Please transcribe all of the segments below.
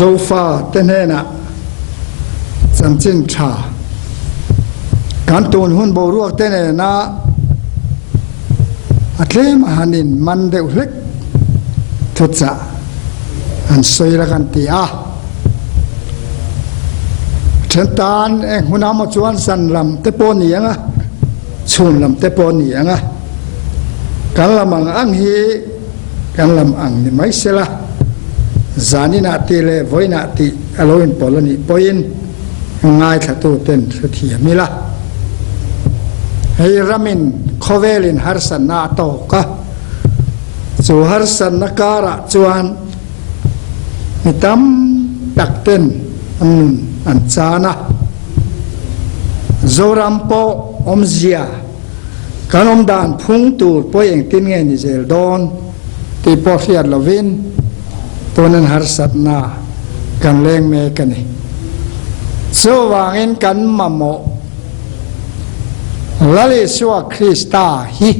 zofa tenena chanchin tha kan tun hun bo ruak tenena atlem hanin man deuh hlek thutcha an soila kan ti a Chantan hunama chuan san lam te pon nianga chun lam te pon nianga kan lamang ang hi kan lam ang ni mai sela zanina ti le voina ti aloin polani poin ngai thatu ten thia mila hei ramin khovelin harsan na to ka chu harsan na kara chuan mitam takten an chana zorampo omzia kanom dan phung tur poeng tin nge ni zel don ti po fiat lovin tonan harsat na kan leng me kani so wangin kan mamo lali suwa krista hi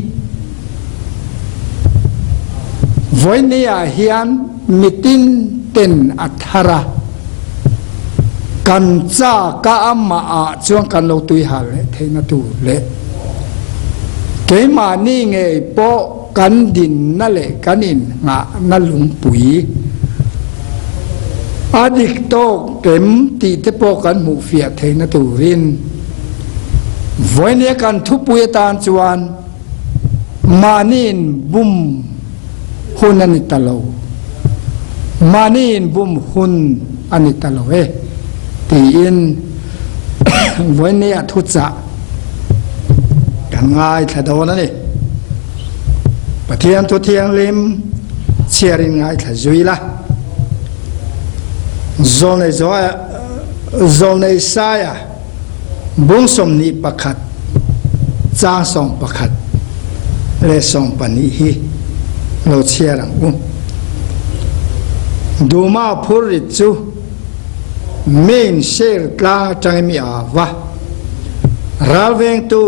voinia hian mitin ten athara kan cha ka amma a chuang kan lo tui hal le theina tu le ke ma ni nge po kan din na le kanin nga na lung pui adik to kem ti te po kan mu fia theina tu rin voinia kan thu pui tan chuan manin bum hun ani talo manin bum hun ani talo ti inวันนี้ทุจจะกันง่ายถ้าโดนนั่นนี่ประเทียนทุเทียงลิมเชียรินง่ายถ้าจุยละโซนในสายบุ้งสมนิประคัดจ้าสองประคัดเลสองปนิฮีเราเชียรังดูมาพูดริจูเมนเชลกลางจังมีอาวะราเวงตู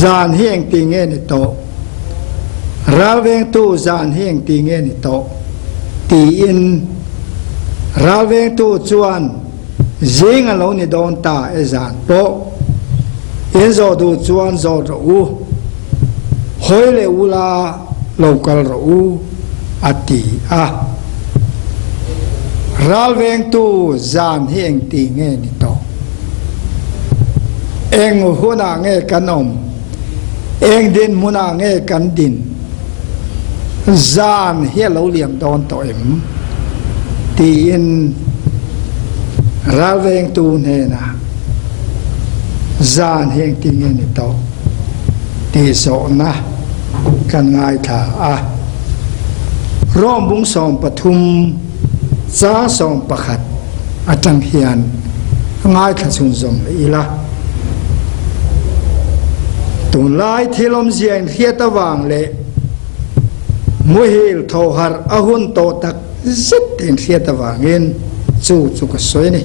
จานเฮียงติงเงินโตราเวงตูจานเฮียงติงเงินโตตีอินราเวงตูจวนจิงอโลนิดอนตาเอจานโปอินโซดูจวนโซรูหอยเลอุลาโลกัลรูอติอาราเวงตูจานเฮียงติงเงินโตเองหัวหน้าเงกันอมเองดินมุนาเงกันดินจานเฮียเราเลี้ยงดอนตัวเอ็มตีอินราเวงตูเนนะจานเฮียงติงเงินโตตีโซนะกันง่ายท่าร่อมบุ้งสองปทุมจ้าสองประคัดอาจังเฮียนง่ายท่าสุนทรอีละตุนไล่ที่ลมเสียงเทียตะวางเละมุฮิลทอหารอาหุนโตตักซิดเห็นเทียตะวางเงินจู่ก็สวยนี่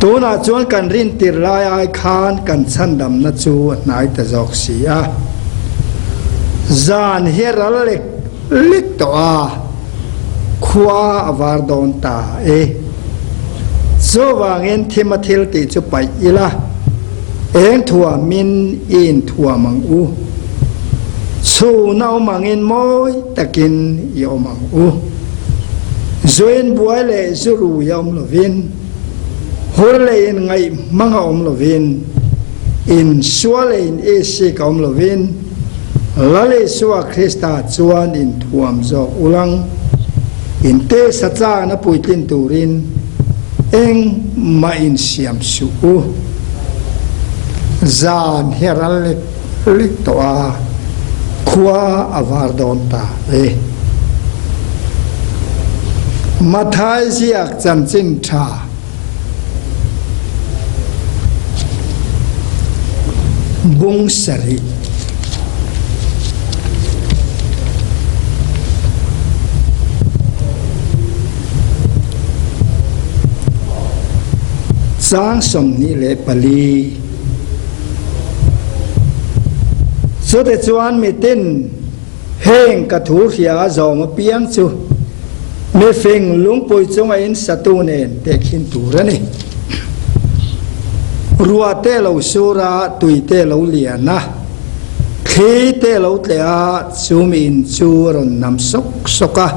ตัวน่าจวนกันรินติรลายไอคานกันชั้นดำน่าจู่นายตะจอกเสียจานเฮรัลเล็กตัวขวาอวาร์ดอนตาจู่วางเงินที่มาทิลติจุไปอีละเองถั่วมินอินถั่วมังอูสู้น่ามังอินมอยตะกินยอมังอูจวนบัวเล่จูรูยอมลวินหัวเล่นไงมังอมลวินอินชัวเล่นเอชิกอมลวินละเลชัวคริสตาจวนอินถั่วมจอกอุลังอินเตสัจจานะปุยตินตูรินเองมาอินเสียมสูจานเฮรัลเล็กตัวขวาอวาร์ดอนตามาทายเสียกจันจินชาบุงสริสร้างสมนิเลปลีสุดที่จวนมีตินเฮงกระถูเสียจอมเปียงจู ไม่ฟิงลุงปุยจงอินสตูเนนเด็กหินตูระนี่รัวเตลสุราตุยเตลเลียนะขีเตลเตอาซูมินจูรนนำสกสกะ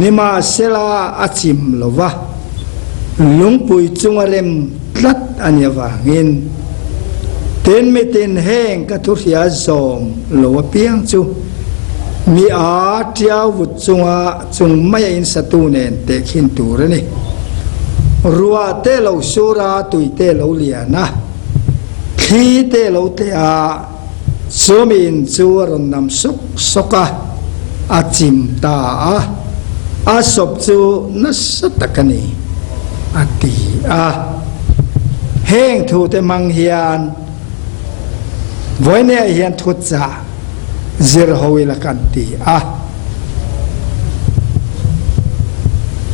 นิมาเซลาอาจิมลวะลุงปุยจงเรมลัดอันยวางินเต็นไม่เต็นแห้งกระทุริยาจอมลวะเปียงจูมีอาเทียวุจงไม่อินสตูเนนเตขินตูระนี่รัวเตลสุราตุยเตลเลียนะขีเตลเตอาซูมินจูรนนำสกสกะอาจิมตาอาศพจูนัสตะกันีอาตีแห้งทูเตมังเฮียนไว้เนี่ยเฮียนทุจ่าเจรฮวิลกันตี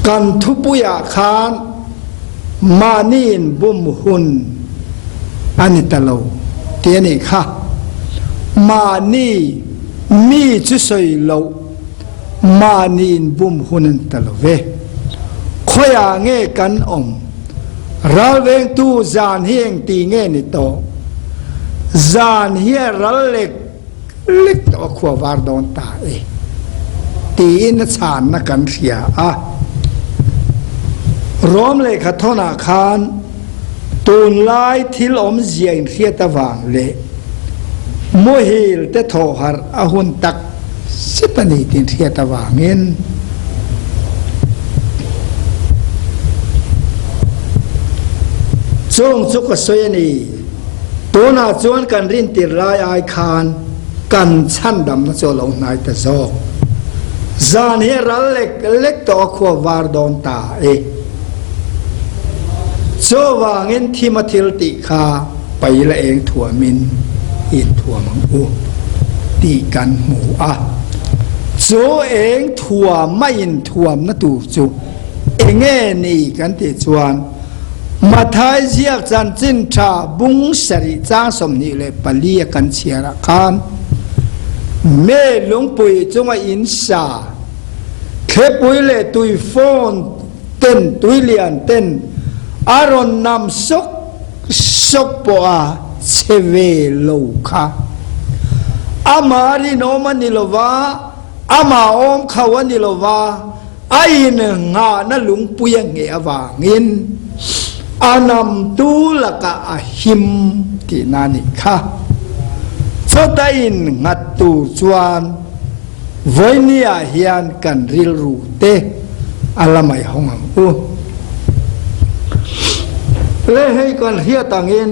กันทุปุยาคานมานีนบุมหุนอันนี้ตะโลเตียนี่ค่ะมานีมีจุสอยโลมานีนบุมหุนตะโลเวขอยาเงกันเราเวงตูจานเฮียงตีเงนิโตจานเฮียรัลเล็กต่อขวาวาร์ดอนตาตีอินสานนักันเสียร้อมเลยขัดทนาคารตูนไล่ทิลอมเจียนเสียตะวางเลยโมหิลเตโทหารอาหุนตักสิปนิตินเสียตะวางเงินจงสุขสวยนี่ตัวน่าจวนกันรินติรายไอคานกันชั้นดำนัจลงนายตะโจจานเฮรัลเล็กต่อขวาวาร์ดอนตาโจวางินที่มาทิลติคาไปละเองถั่วมินอินถั่วมังอูตีกันหมูโจเองถั่วไม่อินถั่วนัตูจูเองนี่กันติจวนมาทายเจียกจันจินชาบุงสริจ้าสมนิเลปลียกันเชียระคานเมื่อหลวงปู่จงอินสาเคปุยเลตุยฟอนเต้นตุยเลียนเต้นอารอนนำสกปะเชเวโลคาอามาริโนมันนิลวาอามาอมขาวนิลวาไอ้หนึ่งงานะหลวงปู่ยังเงวางินอานำตูละกะหิมที่นานิค่ะโซดาอินงัดตูจวนไว้เนี่ยเฮียนกันริลรูเตอลาไม่ห้องอูเลยให้กันเฮียต่างอิน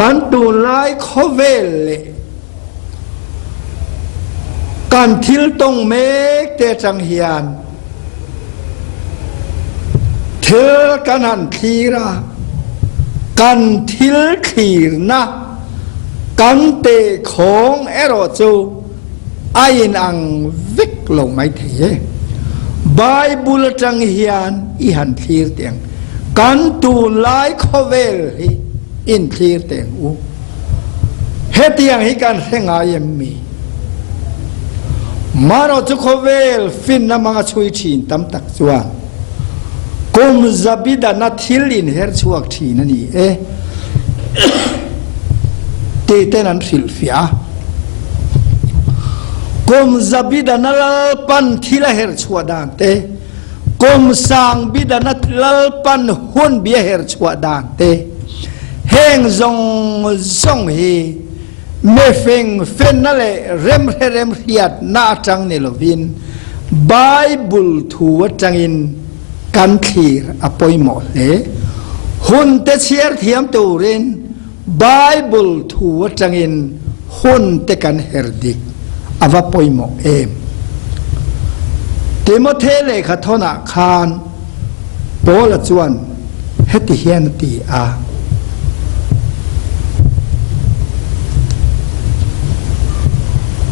กันตูไล่ขเวลกันทิลตงเมกเตจังเฮียนเธอกันหันทีระกันทิลขีรนะกันเตของเอโรจูไอ้นังวิกลงไม่เทไบเบิลจังเฮียนอีหันทีรเตียงกันตูไลขเวลอินทีรเตียงอูเฮตียงฮิกันเฮงอายัมมีมาโรจุขเวลฟินนามังช่วยชินตั้มตักจวนกุมจับิดานัทิลินเฮร์ชวกทีนั่นนี่ตีเตนันฟิลฟิอากุมจับิดานัลปันทิลเฮร์ชวดานเตกุมสังบิดานัลปันหุนเบียเฮร์ชวดานเตเฮงซงเฮเมฟิงเฟนนั่นแหละเร็มเฮียดนาจังเนลวินไบเบิลทัวจังอินกันขีรอปอยหมดเลยหุ่นเตเชียร์เทียมตูรินไบเบิลทัวจังอินหุ่นเตกันเฮร์ดิกอวปอยหมดติโมเทเลขัทนาคานโปลจวนเฮติเฮียนตี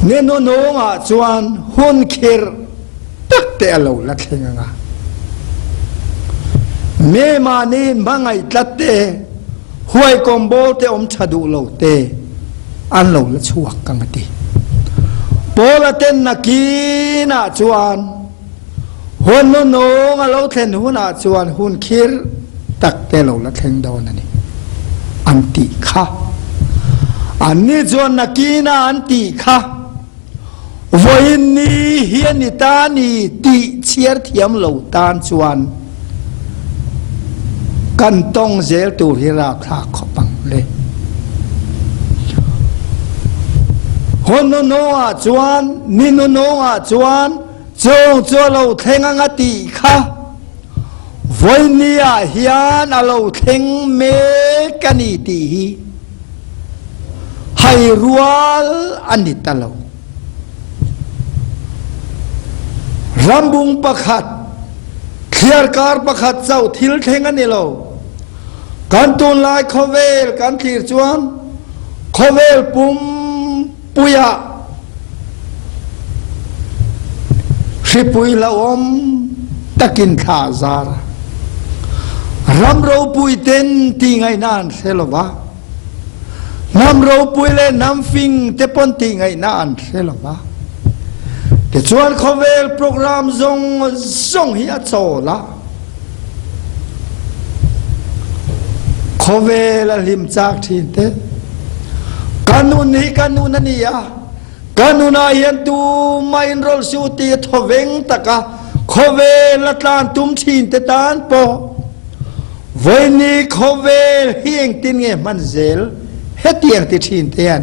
เนโนโนงาจวนหุ่นขีรตักเตอโลลัดเฮงาเมมานีนบังไอตัดเตหวยกอมโบเตอมชาดูโลเตอันโลละชวกกังติโปละเตนนักีนาจวน หุ่นโน่งเราเทนหุ่นอาจวนหุ่นคิรตักเตลละเทงโดนนี่อันติค่ะอันนี้จวนนักกีนาอันติค่ะวันนี้เฮียนิตานีติเชียร์เทียมเหล่าตานจวนกันต้องเจลตูที่ราคาขบังเลยคนโน้อาจวนนิโนโนอาจวนจงจวเราเทงอังติค่ะวันนี้เฮียนเราเทงเมกันนิติให้รัวอันนี้ตลอดรำบุงประคัดเขียร์การประคัดเจ้าทิลเทงันนี่เราการตุนลายขเวลการขีดจวนขเวลปุ่มปุยะสิปุยละอมตะกินข้าซาร์รำเราปุยเต็นที่ไงนานเสลวะน้ำเราปุยเล่น้ำฟิงเตปนที่ไงนานเสลวะแต่ชวนเขาเวลโปรแกรมส่งฮิอาโซละเขาเวลลิมจากทีนเตการนูนนี้การนูนนี่ยาการนูนอายันตูไม่รอลสูตีทเวงตะกะเขาเวลตานตุมทีนเตตานปอวันนี้เขาเวลเฮียงตินเงมันเซลเฮตียงติทีนเตียน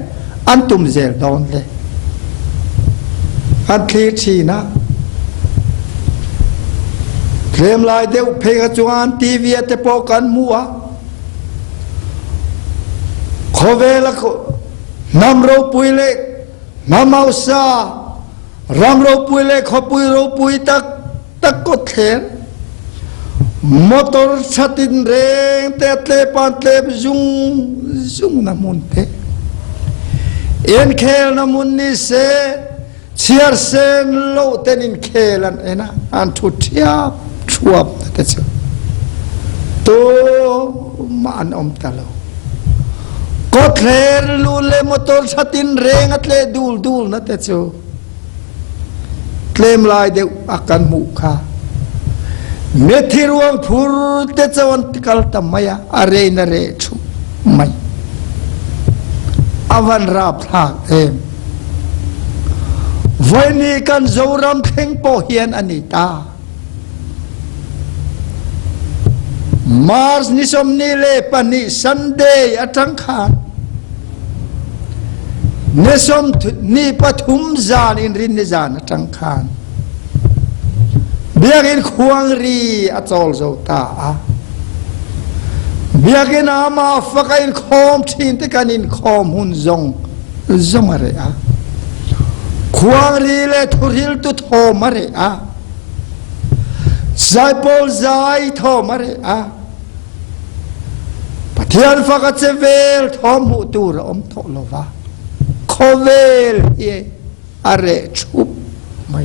อันตุมเซลดอนเลยอันคลีชีนะเคลมลายเดียวเพกจวนทีวีเตปอกันมัวขเวลก็นำเราปุยเล็กนำเอาซารำเราปุยเล็กขปุยเราปุยตักกดเขียนมอเตอร์ชัดินเร่งเตะเตะปันเตะจุงน้ำมันเตะเอ็นเคลน้ำมันนี่เสเชียร์เซนโลเตนินเคลันเอ็นะอันทุทียบชัวบนั่นเองตัวมันอมตลอดก็เทรลูเลมอเตอร์ชัดินเร่งอัตเลดูลนั่นเองเคลมลายเดียวอาการมุขะเมธิรวงพูดเตจวันติกัลตัมมายาอะไรนเรชุไม่อวันราพลากเอ็มวันนี้กันโจรำเพ่งโปเฮียนอนิตามาร์สนิสมนิเลปนิซันเดย์อัตังคารนิสมนิปฐุมจานอินรินนิจานอัตังคารเบียกินควงรีอัจอลโจตาเบียกินอามาฟักอินคอมทินตะกันอินคอมหุนจงอะไรควงรีเลทุริลตุทอมาเรใจปอลใจทอมาเรปะเทียนฟักเซเวลทอมุตูรอมโตโลวาโคเวลเออะไรชุบไม่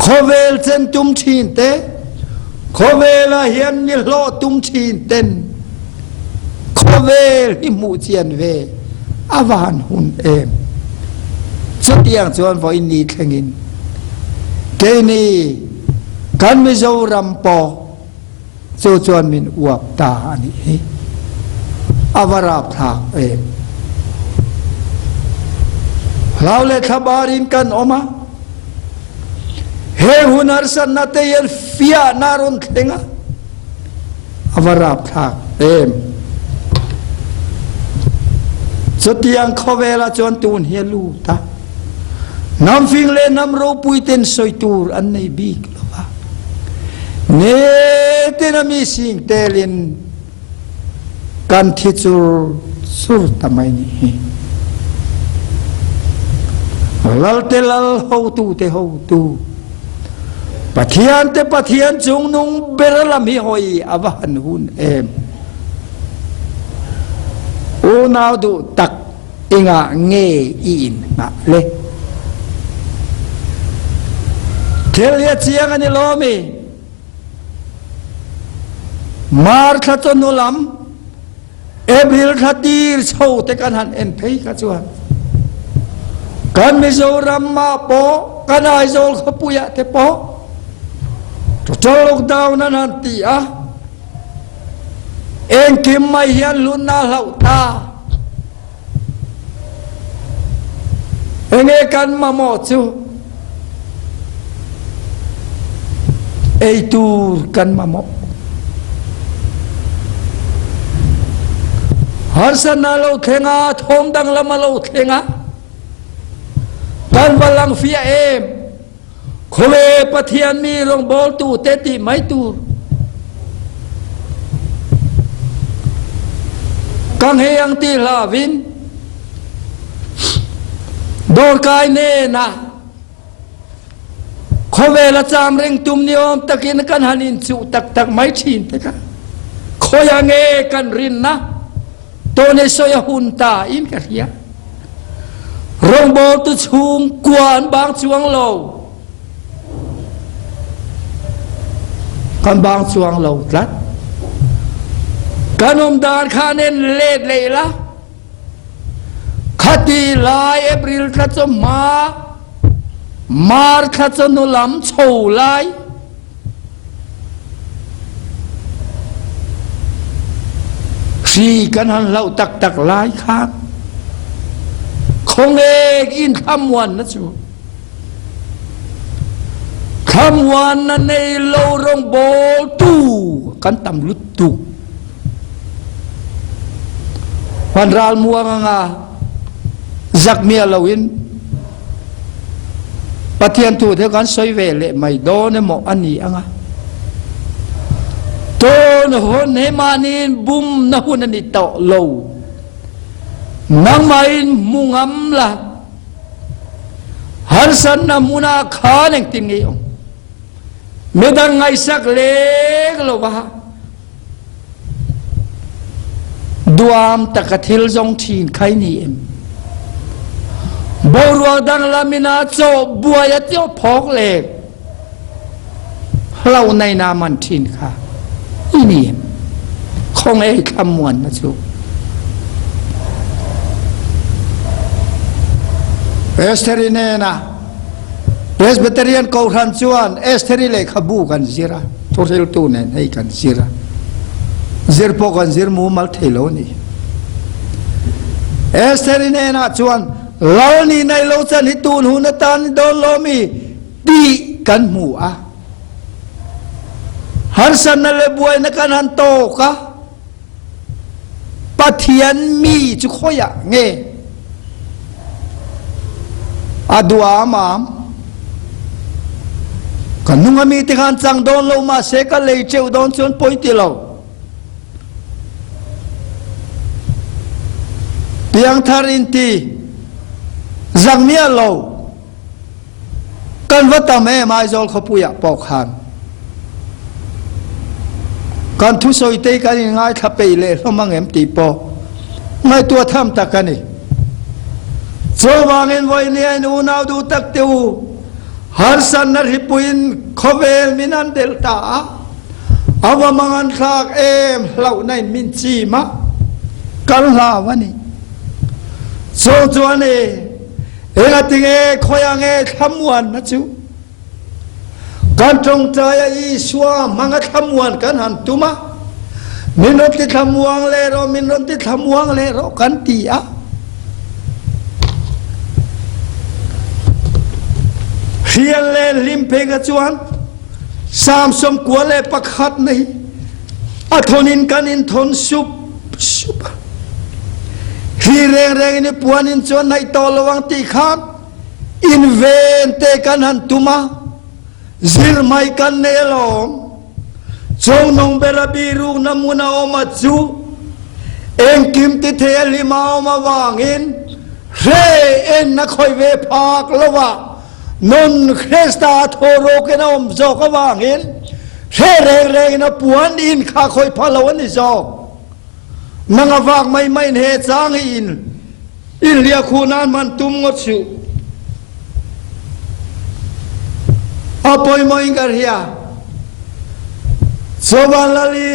โคเวลเซนตุมชีนเตโคเวลเฮียนนิโลตุมชีนเตนโคเวลฮิมูเจียนเวอาวานหุนเอ็มสุดยังจวนฟอินดีเทงินเกนี่กันมิโซรัมปอจวนมินอวบตาอันนี้อาวราพลากเอ็มเราเลขบารินกันออกมาเฮหุนารสันนาเตยลฟิอานารุนเทงะอาวราพลากเอ็มสุดยังขเวลาจวนตูนเฮลูตาน้ำฟิงเลน้ำรูปุยเต็นสอยตูรอันในบีกลวะเนเตนมีสิ่งเตลินกันทิจูสุรทำไมนี่ลัลเตลัลฮูตูเตฮูตูปะเทียนเตปะเทียนจงนุงเบรลามิหอยอวหันหุนเอ็มโอ้นาวดูตักอิงะเงอินมาเลยเทลียเชียงอันนี้ล้อมีมาร์ทัตนุลัมเอบริลทัตตีร์โชว์แต่กันหันเอ็นเพย์กันจวนกันมิโซรัมมาโป กันไอโซลขปุยะเทปอจอลกดาวนั้นหันตีอะเองกิมไม่เฮียนลุนนาเหล่าตาเองกันมาหมดจูไอตูกันมาหมดฮัสนาเราเทงาทมดังละมาเราเทงากันวลังฟิเอมโคเวปะเทียนมีลงบอลตูเตติไม่ตูกังเฮียงตีลาวินโดนกายเนนะโคเวละจามเร่งตุมนิยมตะกินกันหันินสุตักไม่ชินตะกันโคยังเอกันรินนะตัวในโซยหุนตาอินกันเฮียรองบอลตุชุงกวนบางจวงโลกันบางจวงโลรัดกันดานคาเนนเลดเลยละขัดีลายเอปริลขัดจมาร์ขัดจนุลัมโชลายสีกันหันเราตักลายข้างคงเอกอินคำวันนะจูคำวันนั้นในโลรงโบตูกันตำลุดตูวันรัลมัวงาจักเมียลาวินปะเทียนตูเท่ากันสวยเวลไม่โดนหมออันนี้อ่ะโตนหุ่นเฮมานินบุมนะหุ่นอันนี้โตโลนังไม่มุงอัมละฮันสันนามุนาขาเองติงเองไม่ดังไงสักเล็กโลวะดวมตะกะทิลจงทีนใครนี่เองบัวดังลามินาโจบัวยเจ้าพอกเล็กเราในนามันทีนค่ะอีนี่คงไอ้คำมวนนะจูเอสเทรีเนนะเรสเบเตเรียนเกาทันชวนเอสเทรีเล็กขบูกันซิระทุเรลตูเนนให้กันซิระซิร์ปอกันซิร์มูมัลเทโลนี่เอสเทรีเนนะชวนเรานี่ในโลจันฮิตูนหุนตันโดนโลมีตีกันหมู่อะฮันสันนั่นเลยบวยนักการฮันโตกะปะเทียนมีจุขยะเงอาดัวมามกันนุ่งมีติขันจังโดนโลมาเสกเลยเจ้าโดนชนปอยติโลเพียงทารินตีจังเมียโลกันวัตแม่มาจอลขปุยะปอกหันการทุสอยเตกันง่ายทับไปเลยเรามังเอ็มตีปอไม่ตัวทำตะกันนี่โจวางเงินไว้เนี่ยนูนาวดูตักเตียวฮาร์สันนริปุยนขเวลมินันเดลตาเอาว่ามังอันคลากเอ็มเหล่าในมินจีมะกันลาวันนี้โจจวนเอเอติงเอคอยงเอทำวันนะจูการจงใจอีสวามังทำวันกันหันตุมามินรติทำวังเลโรมินรติทำวังเลโรกันตีอะเฮียนเลลิมเพกจวนสามสมกัวเลปักขัดนี่อัทนินกันอินทนสุบฮีเรงนี่ปวนินจวนในตอลวังตีขัดอินเวนเตกันหันตุมาซิลไม่กันเนลมจงนงเบลบีรูนามุนาอมาจูเองกิมติเทลิมาอมาวางอินเรเอ็นนักคอยเวพากละวะนนคริสตาโทโรกนอมจอกวางอินเรเรงนะปวนอินข้าคอยพาลวันนี่จอกนังวางไม่เหตุจางอินเลียคูนานมันตุมงดชูอาปอยมอยกันเฮียสวรรค์ลลิ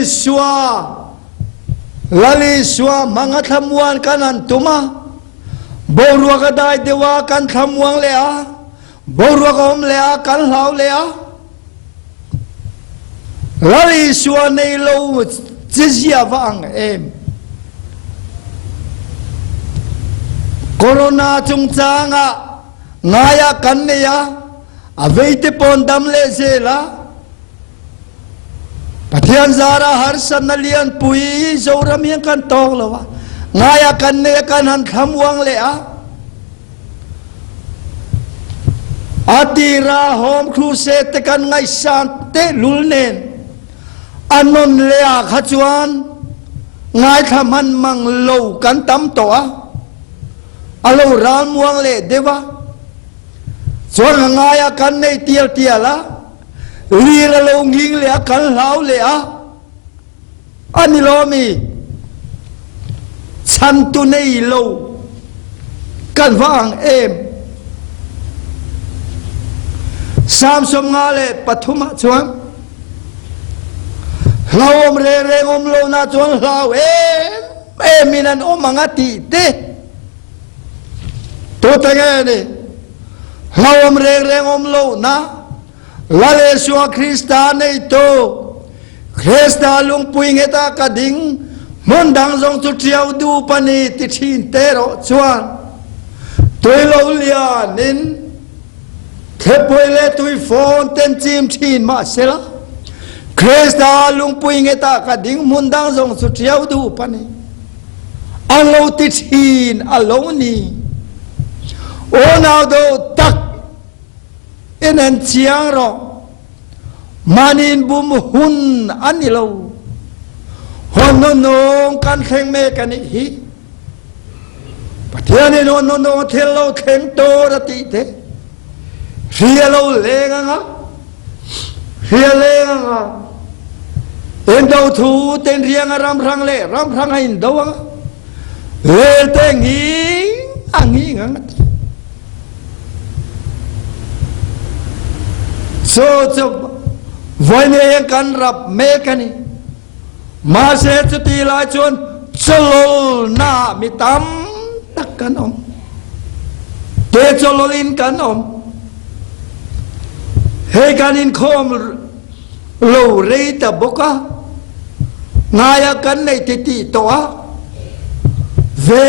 สวามังทำวันกันนันตุมาบรัวก็ได้เดว่ากันทำวังเลยอะ bầu ruột ôm lẽ cắn hlau lẽ lali xua này lâu chỉ zia vang em corona chung chang à ngaya cắn này à vậy thì pon đâm lệ gì là Pathian zara har sanalian pui zoram yang kan tong lawa ngaya kan ne kan han thamwang le a atira hom crusade te kan ngai san te lulnen anon le a khachuan ngai thaman mang lo kan tam to a alo ram wang le dewa zon ngaya kan ne tial tiala li la lo nging le kan lau le a ani lo mi san tu nei lo kan wang em sam som nga le pathuma chuan laom re ngom lo na chuan lau em minan o manga ti te to ta ge ni laom re ngom lo na lale suwa Krista nei to Krista lung pui ngeta ka ding mon dang jong chu triau du pani ti thin te ro chuan toi lo lian in the poi le tui phone ten chim thin ma sela Krista lung pui ngeta ka ding mon dang jong chu triau du pani alo ti thin alo ni o nào do tak enen chiang ro manin bum hun anilo hon no kan kheng me kan hi pathian no thelo kheng to ra ti te rielo lenga rielo en do thu ten riang ram rang in do le te ngi angi ngang so voi ne kan rap me kani ma se chuti lai chuan cholol na mi tam tak kan om te chololin kan om he kanin khom lo re ta boka ngaya kan nei ti to a ve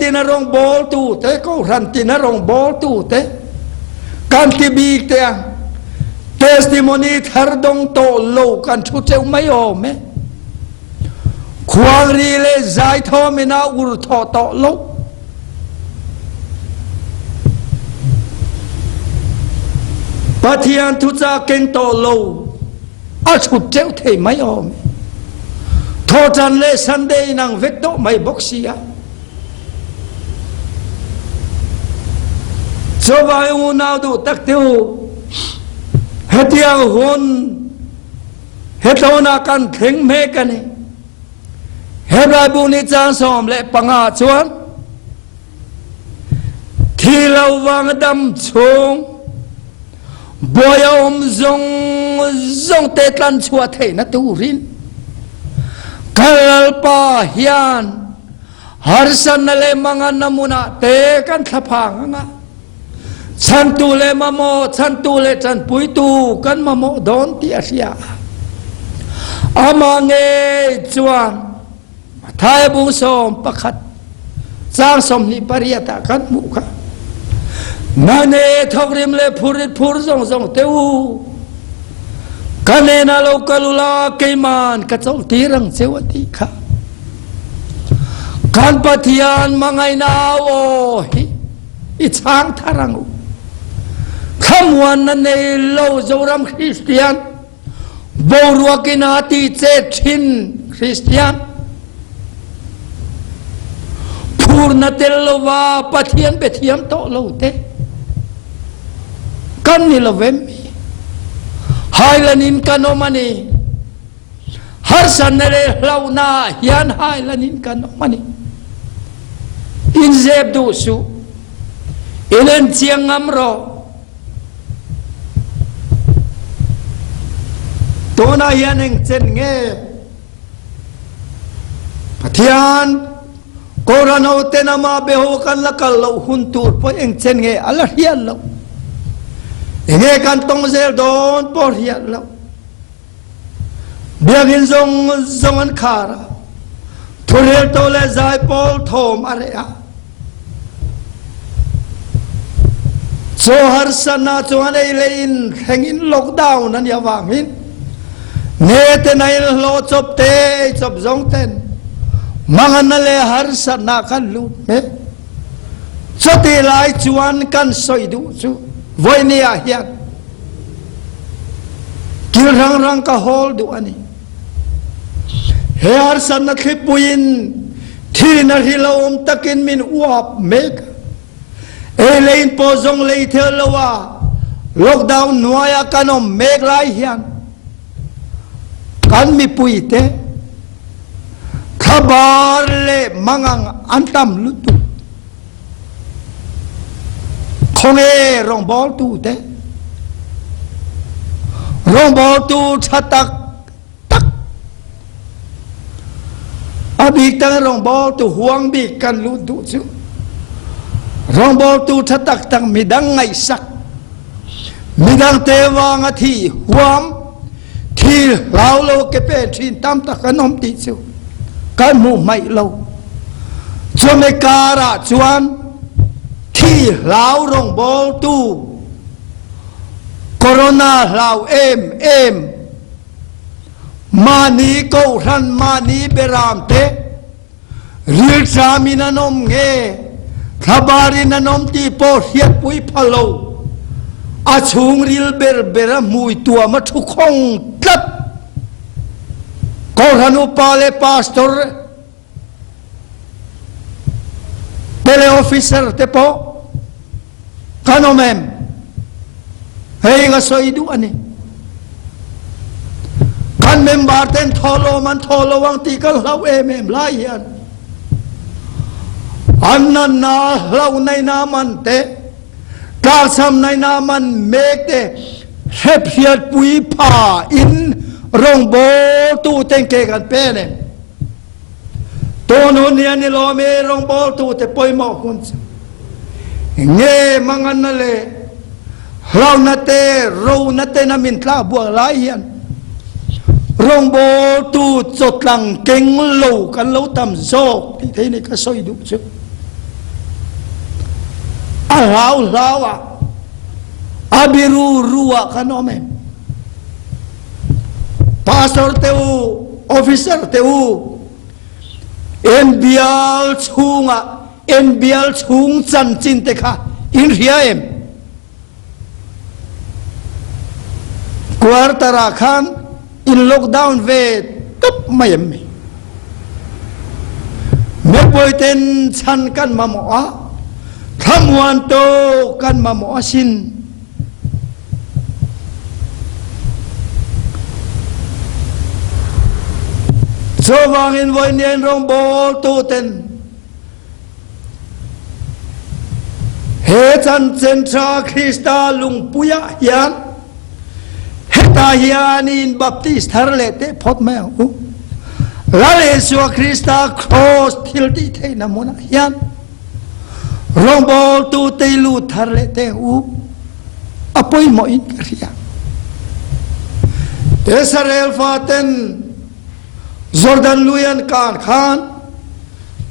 tinarong bol tu te ko ran tinarong bol tu te kan ti bi te testimony thar dong to lo kan thu cheu mai om me khuang ri le zai tho me na ur tho to lo pathian thu cha keng to lo a thu cheu thei mai om tho chan le sunday nang vek to mai boxia so vai u nào du tak teu hetiang hun hetona kan theng me kani hebra bu ni chang som le panga chuan thi lo wang dam chung boyom zong te tlan chua the na tu rin kalpa hian harsan le mangan namuna te kan thapang nga chan tu le mamo chan tu le chan pui tu kan mamo don ti asia ama nge chuan thai bu som pakhat chang som ni pariata kan mu kha nane thogrim le phurit phur zong teu kanena lo kalula keiman ka chol tirang chewati kha kan pathian mangai na o hi i chang tharang khamwan ne lo zoram Christian borua kinati che thin Christian purna telwa pathian bethiam to lo te kan ni lovem hailanin kanomani har sanare launa hian hailanin kanomani in zeb du su inen chiang amro tona hian eng chen nge pathian korano tenama beho kan lakal lo huntur po eng chen nge ala hian lo nghe kan tong zel don por hiat lo biagin zong an khara thurel to le zai pol thom are a so har sana chuan ei lein hengin lockdown an ya wangin ne te nai lo chop te chop zong ten mangan na le har sana kan lu me choti lai chuan kan soi du chu voi ni a hian kil rang ka hol du ani he har sana khipuin thina hilom takin min uap mek lein po zong lei thel lawa lockdown nuaya kanom mek lai hian kan mi puite khabar le mangang antam lutu khonge rong bol tu te rong bol tu chatak tak abi tang rong bol tu huang bi kan lutu chu rong bol tu chatak tang midang ngai sak midang te wang athi huam thi lao lo ke pe thin tam ta kanom ti chu kan mu mai lo cho me kara chuan thi lao rong bol tu corona lao em mani ko ran mani beram te ril chamina nom nge khabari na nom ti po hiat pui phalo a chung ril bera mui tua ma thu khong tlap ko ranu pale pastor tele officer te po kanomem hei nga soidu ani kan member ten tholo man tholo wang ti kal lau em lai hian anna na lau nai na man te ka sam nai na man mek te hep hiat pui pha in rong bo tu ten ke kan pe ne to no ni ani lo me rong bo tu te poi mo hun nge mangan na le lau na te ro na te na min tla bua lai hian rong bo tu chot lang keng lo kan lo tam zok ti thei ni ka soi du chu a lau a abiru ruwa kanome pastor teu officer teu enbial chung chan chin te kha in ria em quartara khan in lockdown ve top mayem me poiten chan kan mamo a khamwan to kan mamo sin so wangin voi nien rong bol tu ten he chan chen tra Krista lung puya hian heta hian in baptist thar le te phot me u la le so Krista cross thil ti the na mona hian rong bol tu te lu thar le te u apoi mo in ria Israel faten Jordan luyan kan khan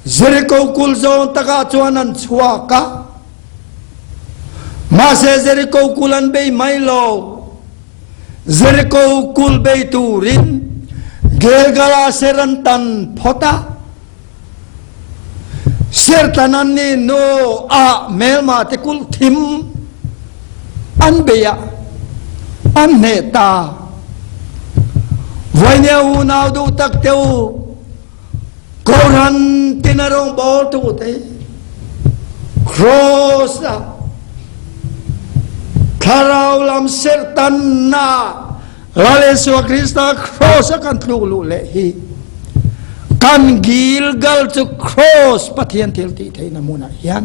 Jericho kul zon taka chuanan chuaka ma se Jericho kulan bei mailo Jericho kul bei turin Gelgala serantan phota sertanan ni no a melma te kul thim an beya an neta vanya u nau du tak teu koran tinarong bol tu te cross karau lam sertan na lale so Krista cross kan lu le hi kan Gilgal to cross pathian til ti the na muna hian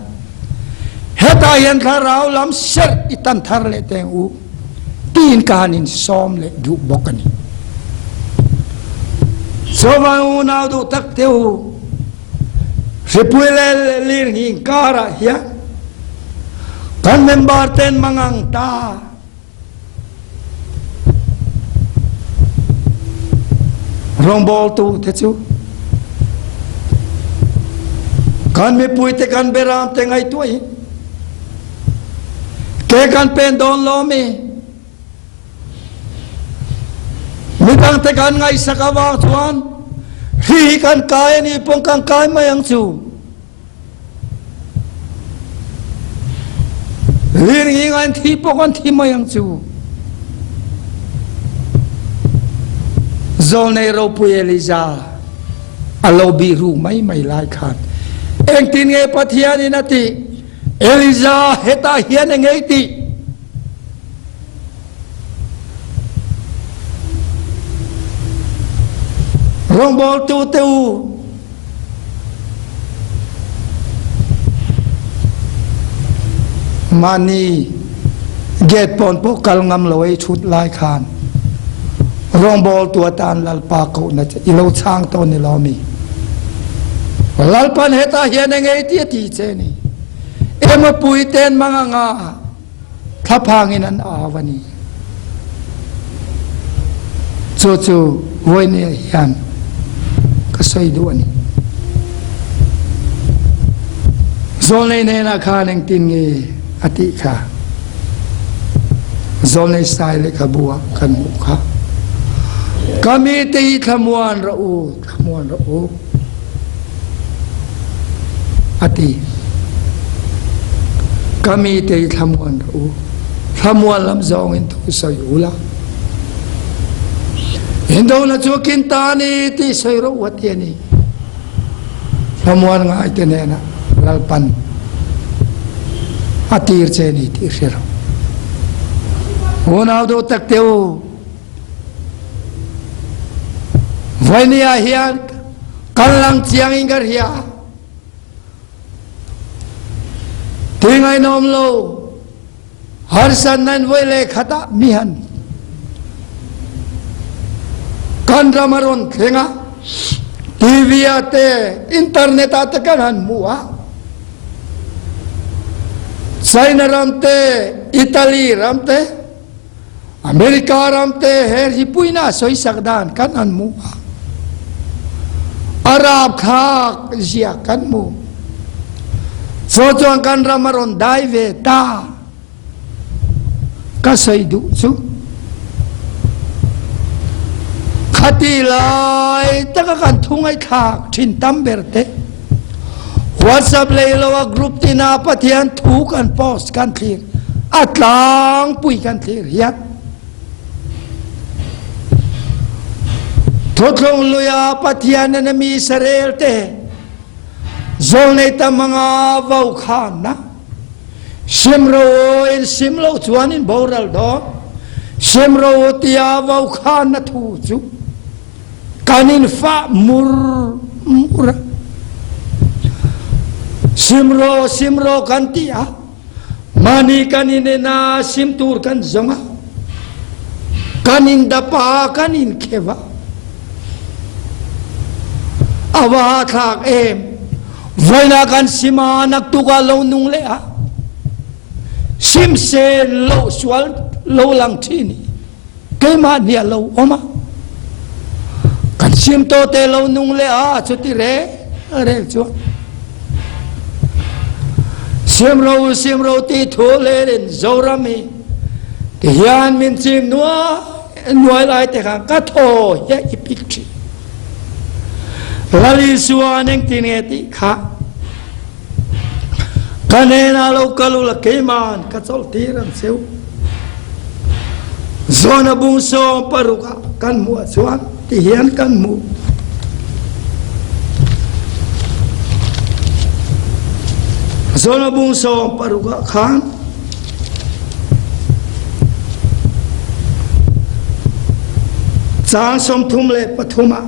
heta hian karau lam ser itan thar le teng u tin kanin som le du bokani so ma una do tak teu se puele lir hin kara hian kan member ten mangang ta รองบอลตูเทจูการไม่ปุยแต่การเบรามแต่ไงตัวเองแกการเป็นโดนล้อมีตั้งแต่การไงสักวันชวนที่การกายนี่ปงการกายไม่ยังจูเรื่องนี้งานที่ปงกันที่ไม่ยังจูโซนในเราปุยเอลิซาอโลบีรูไม่ไล่ขาดเองที่ไงพัทยานี่นาทีเอลิซาเฮตาเฮียนไงที่รองบอลตูเตวมานีเกตปอนพวกกัลงำลอยชุดลายคานรองบอลตัวตานลัลปาโกนะจะอิโลช่างตัวนี่เรามีลัลปันเฮตาเฮียนไงที่ที่เจนี่เอ็มปุยเตนมังงาทับพางินันอาวานีจู่ๆวันนี้ยันก็ใส่ด้วยนี่โซนในนาคาหนึ่งตินเงอติค่ะโซนในสายเล็กบัวกันบุค่ะก็มีตีขมวนระอูอติก็มีตีขมวนระอูขมวนลำซองอินทุสยุละเห็นดูนะจูกินตานี่ที่ใส่รวัดเยนี่ขมวนง่ายแต่เนี่ยนะลัลปันอาตีร์เจนี่ตีร์เชรวันเอาดูตักเตียววันนี้อาเฮียนกันลังเชียงอิงกันเฮียที่ไงน้อมโลฮาร์สันนั้นเวเลขตามิฮันกันรามารอนเข่งะทีวีอาเตอินเทอร์เน็ตอาเตกันหันมัวไซน์รำเตอิตาลีรำเตอเมริการำเตเฮริปุยน่าสวยสักดานกันหันมัวอาหรับข้าเสียกันมัวโซจวนกันรามารอนได้เวตาก็ใส่ดูซูคดีลายตะกันทุ่งไอ้ขากชินตั้มเบรเตวอทสัพเลยเราว่ากรุ๊ปที่นาปฏิยันถูกกันโพสกันทีอัดล้างปุยกันทียัดทดลองลุยาปฏิยันนั้นมีสเรลเตโซนในตะมังอาวาวขานนะซิมโรอินซิมโลจวนินบอรัลดอซิมโรติอาวาวขานนะทูจูkanin fa mur simro kantia mani kanin na simtur kan zonga kanin dapa kanin keva awa thak em voina kan sima nak tuka lo nung le a sim se lo swal lo lang thini kema nia lo oma kan sim to te lo nung le a chuti re chu sim ro ti tho le ren zorami ti hian min sim nuai lai te kha ka tho ya ipik chi lali suan eng tin nge ti kha kanena lo kalu la keman ka chol ti ran seu zona bung so paruka kan mu chuan ti hian kan mu zona bung so paruka khan chang som thum le pathuma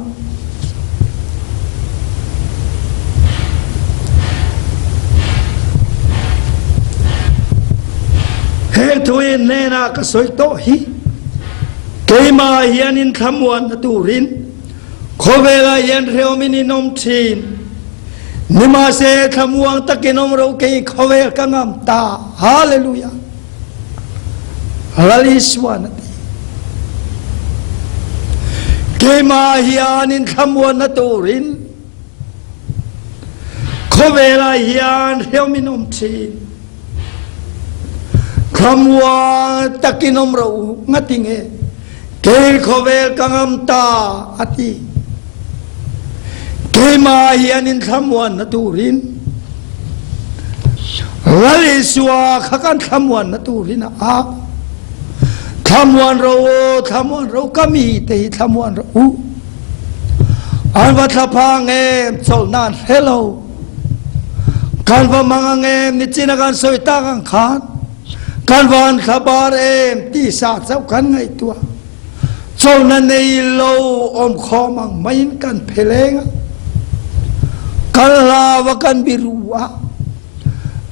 he thui nena ka soi to hi keima hian in khamwan turin khowela hian reomini nom thin nima se khamwang takinom ro ke khowe kangam ta hallelujah halaliswan เกมาฮิอานินขมวนนตูรินโคเวลาฮิอันเฮียวมินอมชีขมวนตะกินอมเรางัติงเอเกโคเวลกังอัมตาอติเกมาฮิอานินขมวนนตูรินลาลิสวาขกันขมวนนตูรินอาขมวนเราก็มีแต่ขมวนเราอันวัฏพังเอมโซลนานเฮโลการว่ามังเอมนิจินกันสวยตากันขานการวันขบาร์เอมที่สาดเจ้ากันไงตัวโซลนันในโลอมคอมังไม่กันเพลงกันลาวกันบิรัว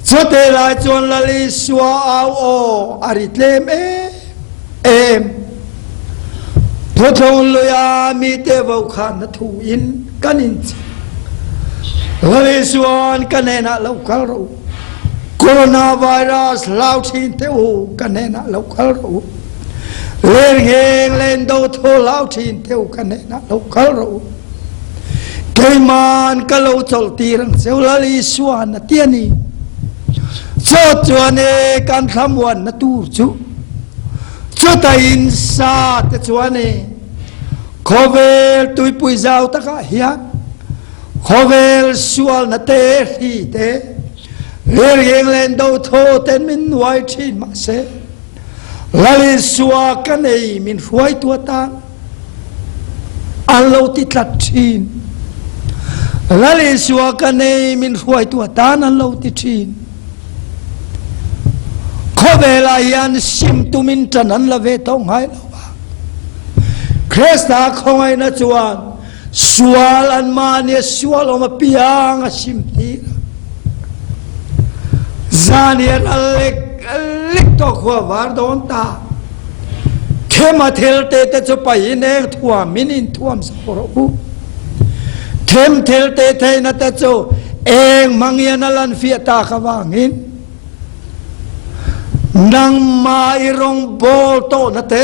สเตลาจวนลลิสวาเอาโออาริตเลมเอมพระทงลอยามีเทวขานทูอินกันอินลลิสวานกันเนนะเราคัลรูโคโรนาไวรัสลาวทินเทวกันเนนะเราคัลรูเล่นเฮงเล่นโดโทลาวทินเทวกันเนนะเราคัลรูเกมันกะโลจลตีรังเซลลลิสวานเตียนีโซจวนเอกันคำวันนตูจูจุดอินซาเตจวนเอขอเวลตุยปุยเจ้าตะกะเฮียขอเวลสวลนเตฮีเตเรียงเองเล่นดูโทเต็นมินไว้ชินมาเสลาลิสวากันเอมินรวยตัวตาอันโลติตัดชินลาลิสวากันเอมินรวยตัวตาอันโลติชินขอเวลายันซิมตุมินจันนันละเวทองไงละวะคริสตาของไอ้นัจวนสวาลันมาเนี่ยสวาลมาพิยังซิมตีซานียนเล็กตัวขวาวาร์ดอนตาเข้มาเทลเตเตจะไปเนกทัวมินินทัวมสโรอุเทมเทลเตเทนัตจะเองมังยันลันฟิตาขวางินนังมาอิรงโบลโตนะเต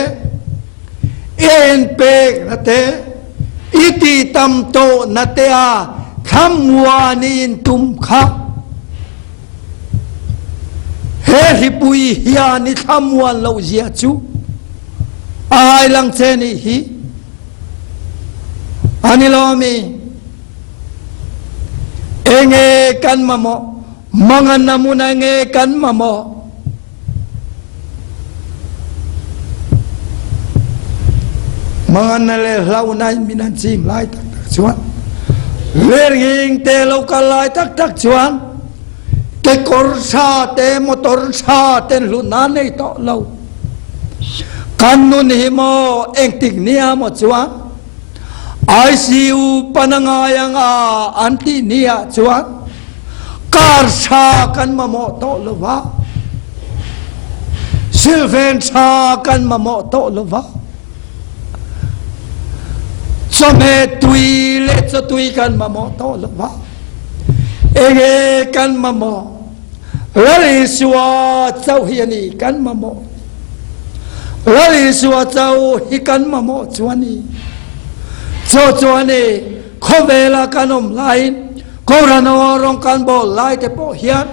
เอ็นเปกนะเตอิติตัมโตนะเตอาคำวานินตุมขะเฮริปุยฮิยานิคำวันเราเจียจูอายลังเซนิฮิอันนี้เรามีเองกันมาโมมังนามุนังกันมาโมมังนั่นเลยเราในมินันซิมไล่ตักชวนเลี้ยงเตลูกไล่ตักชวนเตกอร์ชาเตมอตอร์ชาเตลุนาในโตเรากันนุนหิมอเองติกเนียมชวนไอซียูปนังยังอันที่เนียชวนการชากันมาโมโตลวะซิลเฟนชากันมาโมโตลวะสมัยตุยเล็ดตุยกันมาโมโตลวะเอเกกันมาโมลาลิสวาเจ้าเฮียนีกันมาโมลาลิสวาเจ้าฮิกันมาโมจวนีจวนีขอเวลากันอมไลน์ขอรันวรองกันบอลไลน์แต่พอเฮียน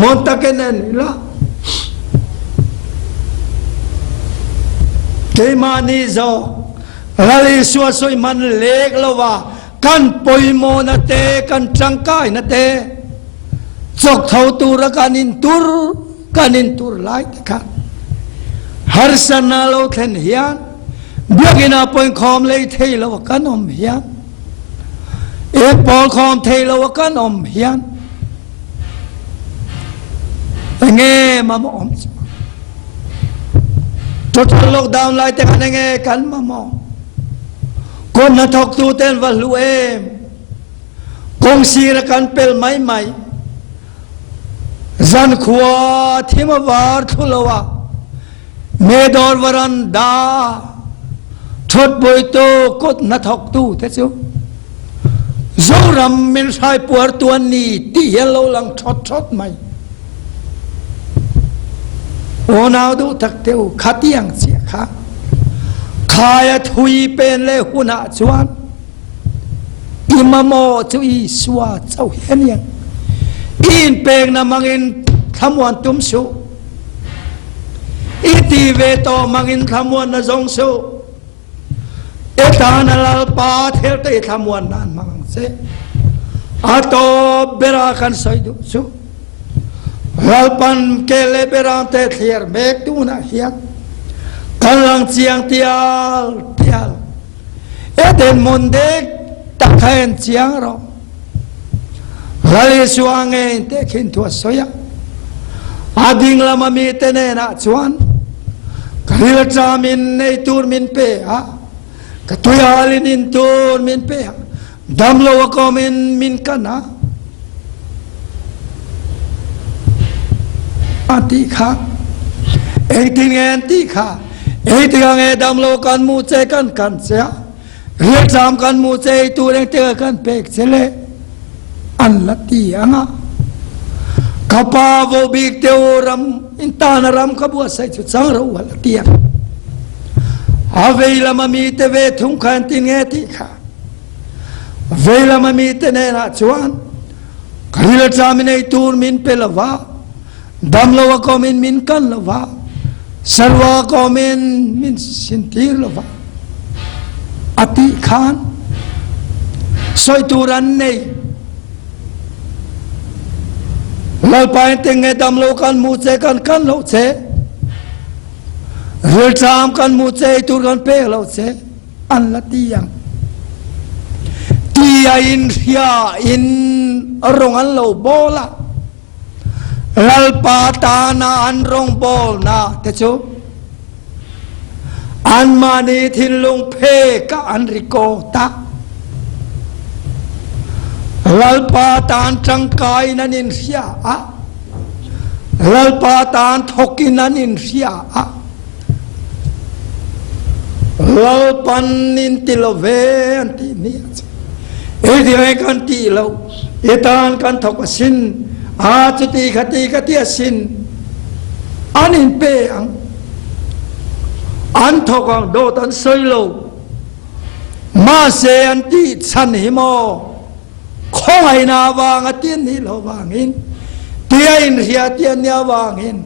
มอนตะเกนันละเกมานีโซลาลิสวาสวยมันเล็กแล้วว่ากันปอยโมนาเตกันจังกายนาเตจกเท่าตัวกันอินตุรไล่กันฮาร์สันนาโลเทนเฮียนเบียกินาปอยคอมเลยเทลวกันอมเฮียนเอปอลคอมเทลวกันอมเฮียนเงี้ยมาหมอมจุดล็อกดาวน์ไล่แต่กันเงี้ยกันมาหมอคนนัทกตูเต้นวัลเอมกงซีรกันเปลไม่ไม่จันขวาที่มาวาร์ทุลวะเมดอร์วรันดาชดบอยโตกดนัทกตูเทจูโจรัมมิลชายปวดตัวนี้ที่เฮลโลลังชดไม่โอนาดูทักเตวขัดยังเสียค่ะ ขายทุยเป็นเลหุนาจวนอิมามโมจุยสวาเจ้าเห็นยังอินเปงนามังอินทำวันตุมสุอิติเวโตมังอินทำวันนาจงสุเอตานาลปาเทลเตทำวันนั้นมังเสอาโตเบรากันใส่ดุสุลาปันเกเลเบรามเตเทียร์เมกดูนะเฮียกันลังเจียงเตียลเอเดนมุนเดกตะเคนเจียงเราลาลิสวางเองเตขินทัวสอยอาดิงลามามีเตเนนะจวนกริลจามินในตูร์มินเปะกตุยาลินินตูร์มินเปะดัมโลวกอมินกันนะอันที่ข้าเอติงเอนที่ข้าเอติงเอดัมโลกันมูเจกันเสียเรียกจามกันมูเจตูเรงเจกันเปกเสเลอันละตีอ่ะข้าป้าโวบิกเตอรัมอินตานรัมขบวนใส่ชุดสังเราละตีอ่ะอาเวลามามีเตเวทุงขันติงเอที่ข้าเวลามามีเตเนนะจวนกริลจามินไอตูร์มินเปลวะดัมโลวะก็มินกันลวะสรวะก็มินสินทีลวะอติขานสอยตูรันเนยลาไปติงเอดัมโลกันมูเจกันโลเจเรือจามกันมูเจตูกันเปลโลเจอันละตียังตีอินเฮียอินรงอันโลโบละลลปาตานาอันรงโบนาเตจูอันมานีทินลงเพกอันริโกตาลลปาตานจังกายนันินเสียอะลลปาตานทกินันินเสียอะลลปันนินติโลเวนติเนียเอเดียกันติโลเอตานกันทกสินอาจุติคติกติสินอันอินเปอังอันทกังโดตันเซโลมาเซอันติสันหิโมคงไอนาวังอตินิโลวังอินเตียอินเฮียเตียนยาวังอิน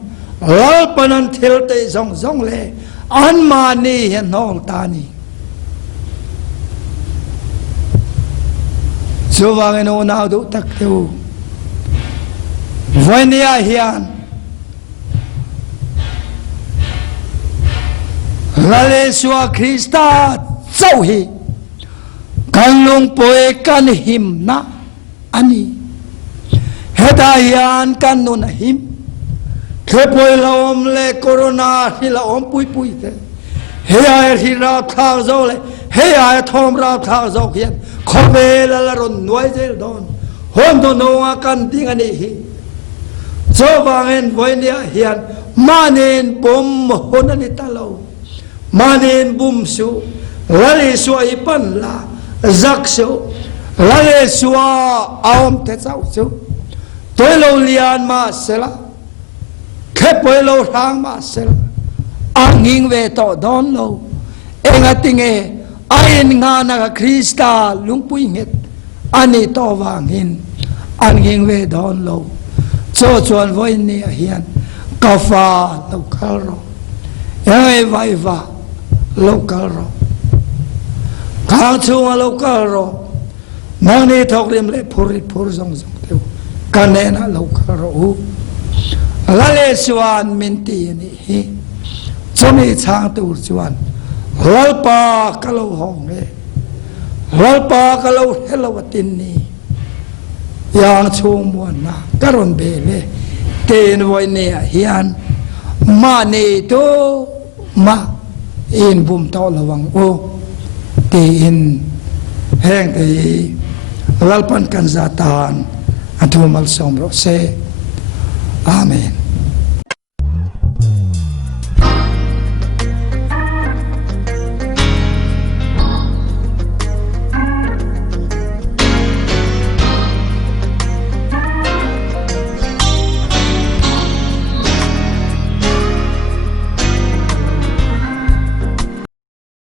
ลลปนันเทลเตซงเลอันมานีเห็นนองตานีสุวังอินโอนาดุตักเตววันนี้เฮียนลาเลสัวคริสต์เจ้าฮีกันลงป่วยกันหิมนะอันนี้เฮดาเฮียนกันนุนหิมเคยป่วยเราอมเลโคโรนาที่เราอมปุยเถอะเฮียที่เราท้าโจเลยเฮียทอมเราท้าโจเขียนขบเวลาเราหน่วยเจริญฮอนตัวนัวกันทิ้งอันนี้โจวังเงินวันนี้เฮียนมาเนินบุมฮอนันตาโลมาเนินบุมสุลาเลสัวอีปันลาจักสุลาเลสัวอามเตเจ้าสุตัวเราเลียนมาเสละแค่ป่วยเราทางมาเสละอังยิงเวตอดอนเราเองติงเอไอ้งานนักคริสต์ลุงปุยเง็ดอันนี้ตัววางหินอังยิงเวดอนเราโจชวนวันนี้เฮียนกาฟาลูกาโรยังไงไวฟ้าลูกาโรข้างชูมาลูกาโรนั่งนี่ทอกเรียมเล่พูดซงเดียวกันเองนะลูกาโรลาเลสวานมินตีนี่จมีช้างตูสวานลลปากะโลหงเอลลปากะโลเฮลวตินนี่yang cuma na karon bele ten voi ne hian ma ne to ma in bum to lawang o te in heng te lalpan kan zatan atu mal somro se amen